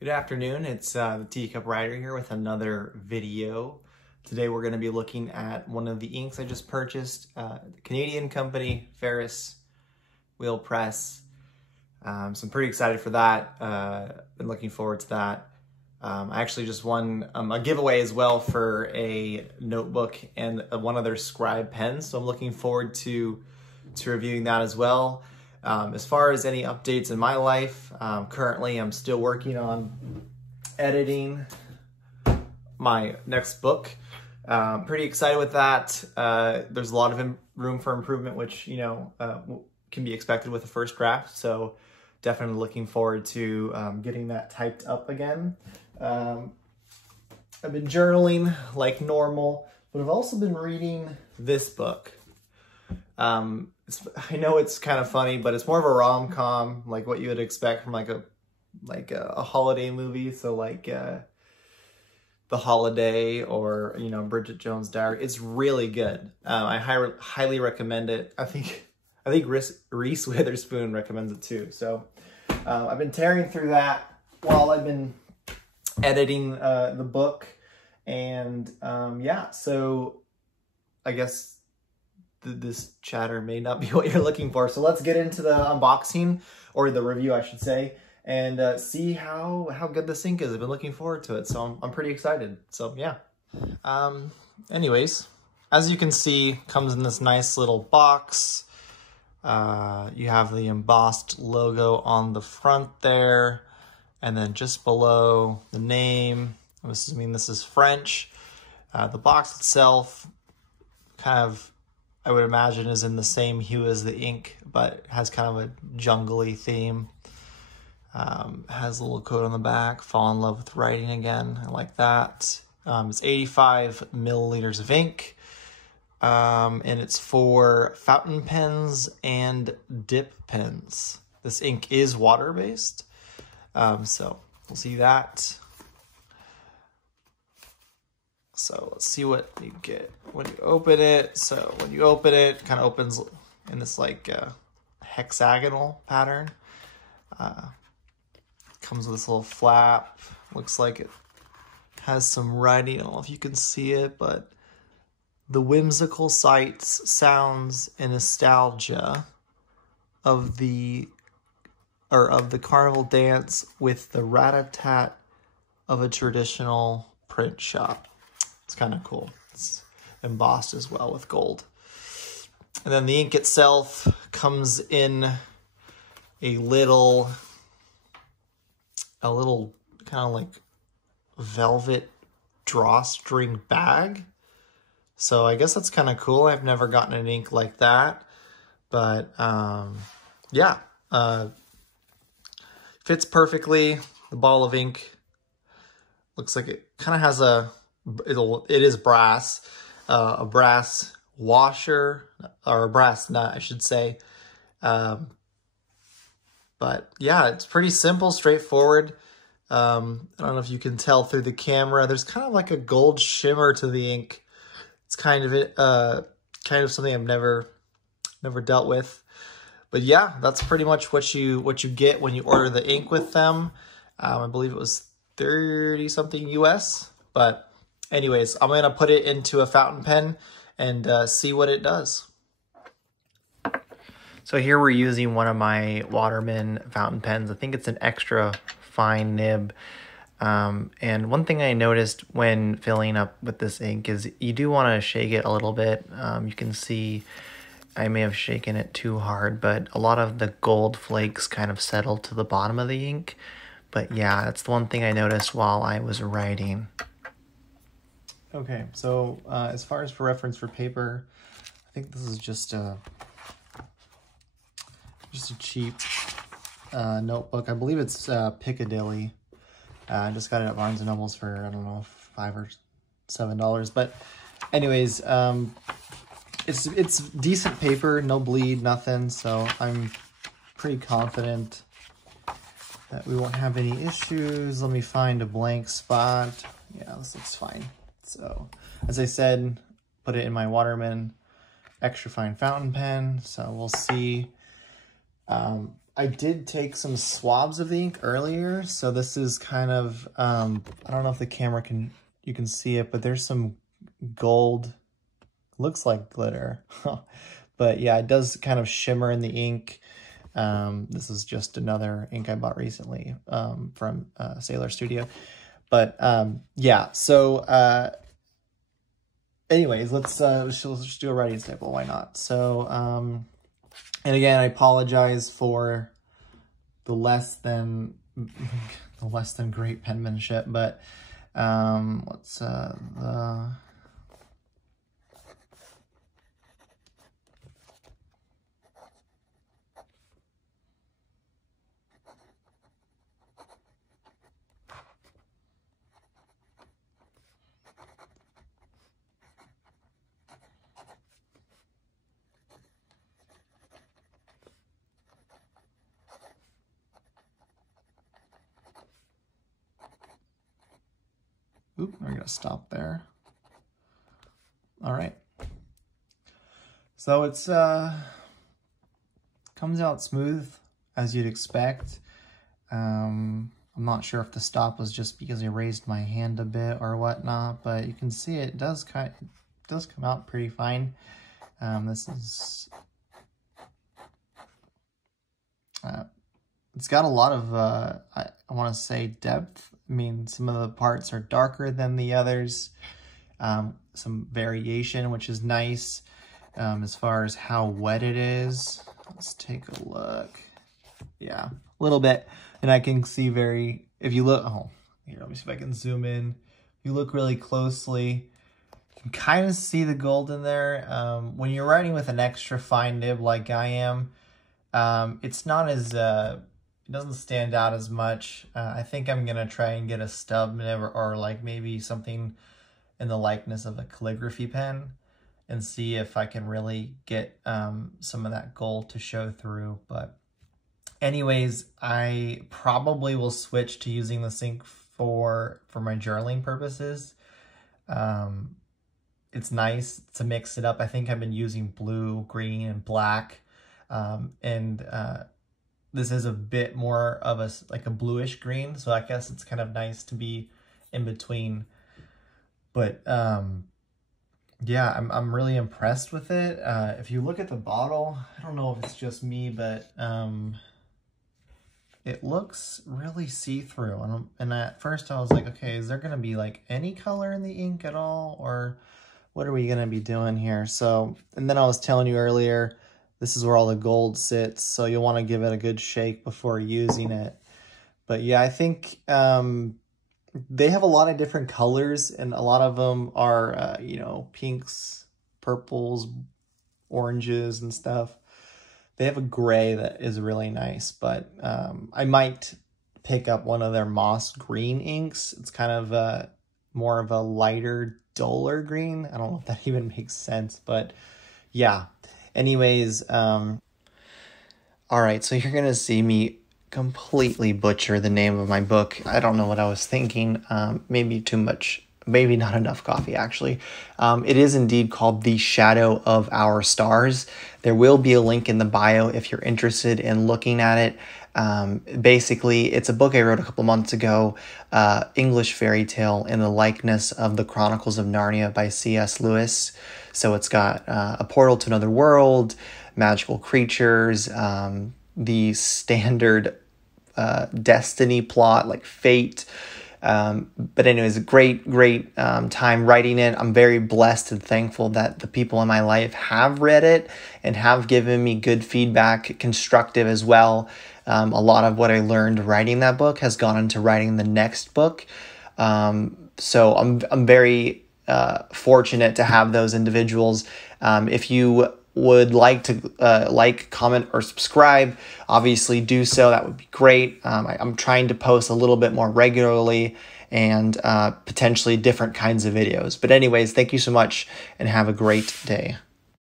Good afternoon, it's the Teacup Writer here with another video. Today we're going to be looking at one of the inks I just purchased, the Canadian company, Ferris wheel press. So I'm pretty excited for that, been looking forward to that. I actually just won a giveaway as well for a notebook and one of their scribe pens, so I'm looking forward to reviewing that as well. As far as any updates in my life, currently I'm still working on editing my next book. Pretty excited with that. There's a lot of room for improvement, which, can be expected with a first draft. So definitely looking forward to getting that typed up again. I've been journaling like normal, but I've also been reading this book. I know it's kind of funny, but it's more of a rom-com, like what you would expect from like a holiday movie. So like The Holiday or Bridget Jones' Diary. It's really good. I highly recommend it. I think Reese Witherspoon recommends it too. So I've been tearing through that while I've been editing the book, and yeah. So I guess this chatter may not be what you're looking for. So let's get into the unboxing, or the review, I should say, and see how good this ink is. I've been looking forward to it, so I'm pretty excited. So yeah. Anyways, as you can see, comes in this nice little box. You have the embossed logo on the front there, and then just below the name. I'm assuming this is French. The box itself kind of, I would imagine, is in the same hue as the ink, but has kind of a jungly theme. Has a little quote on the back, fall in love with writing again. I like that. It's 85 milliliters of ink. And it's for fountain pens and dip pens. This ink is water-based. So we'll see that. So let's see what you get when you open it. So when you open it, it kind of opens in this like hexagonal pattern. Comes with this little flap. Looks like it has some writing. I don't know if you can see it, but the whimsical sights, sounds, and nostalgia of the carnival dance with the rat-a-tat of a traditional print shop. It's kind of cool. It's embossed as well with gold. And then the ink itself comes in a little kind of like velvet drawstring bag. So I guess that's kind of cool. I've never gotten an ink like that. But yeah, fits perfectly. The ball of ink looks like it kind of has it is brass, a brass washer, or a brass nut, I should say. But yeah, it's pretty simple, straightforward. I don't know if you can tell through the camera. There's kind of like a gold shimmer to the ink. It's kind of something I've never dealt with. But yeah, that's pretty much what you get when you order the ink with them. I believe it was 30 something US, but anyways, I'm going to put it into a fountain pen and see what it does. So here we're using one of my Waterman fountain pens. I think it's an extra fine nib. And one thing I noticed when filling up with this ink is you do want to shake it a little bit. You can see I may have shaken it too hard, but a lot of the gold flakes kind of settle to the bottom of the ink. But yeah, that's the one thing I noticed while I was writing. Okay, so as far as for reference for paper, I think this is just a cheap notebook. I believe it's Piccadilly. I just got it at Barnes & Noble's for, I don't know, $5 or $7. But anyways, it's decent paper, no bleed, nothing. So I'm pretty confident that we won't have any issues. Let me find a blank spot. Yeah, this looks fine. So as I said, put it in my Waterman extra fine fountain pen. So we'll see. I did take some swabs of the ink earlier, so this is kind of, I don't know if the camera you can see it, but there's some gold, looks like glitter. But yeah, it does kind of shimmer in the ink. This is just another ink I bought recently from Sailor Studio. But yeah, so anyways, let's just do a writing sample. Why not? So, and again, I apologize for the less than great penmanship, but let's oop, we're gonna stop there. All right. So it's comes out smooth as you'd expect. I'm not sure if the stop was just because I raised my hand a bit or whatnot, but you can see it does come out pretty fine. This is it's got a lot of I want to say depth. I mean, some of the parts are darker than the others. Some variation, which is nice. As far as how wet it is, let's take a look. Yeah, a little bit. And I can see if you look, oh, here, let me see if I can zoom in. If you look really closely, you can kind of see the gold in there. When you're writing with an extra fine nib like I am, it's not as, it doesn't stand out as much. I think I'm going to try and get a stub nib or like maybe something in the likeness of a calligraphy pen and see if I can really get some of that gold to show through. But anyways, I probably will switch to using this ink for my journaling purposes. It's nice to mix it up. I think I've been using blue, green, and black. This is a bit more of a bluish green, so I guess it's kind of nice to be in between. But yeah, I'm really impressed with it. If you look at the bottle, I don't know if it's just me, but it looks really see-through. And at first I was like, okay, is there gonna be like any color in the ink at all, or what are we gonna be doing here? So, and then I was telling you earlier, this is where all the gold sits, so you'll want to give it a good shake before using it. But yeah, I think they have a lot of different colors, and a lot of them are, you know, pinks, purples, oranges, and stuff. They have a gray that is really nice, but I might pick up one of their moss green inks. It's kind of more of a lighter, duller green. I don't know if that even makes sense, but yeah. Anyways, all right, so you're gonna see me completely butcher the name of my book. I don't know what I was thinking. Maybe too much, maybe not enough coffee, actually. It is indeed called The Shadow of Our Stars. There will be a link in the bio if you're interested in looking at it. Basically, it's a book I wrote a couple months ago, English fairy tale in the likeness of the Chronicles of Narnia by C.S. Lewis. So it's got a portal to another world, magical creatures, the standard destiny plot like fate. But anyways, a great time writing it. I'm very blessed and thankful that the people in my life have read it and have given me good feedback, constructive as well. A lot of what I learned writing that book has gone into writing the next book. So I'm very fortunate to have those individuals. If you would like to like, comment, or subscribe, obviously do so. That would be great. I'm trying to post a little bit more regularly and potentially different kinds of videos. But anyways, thank you so much and have a great day.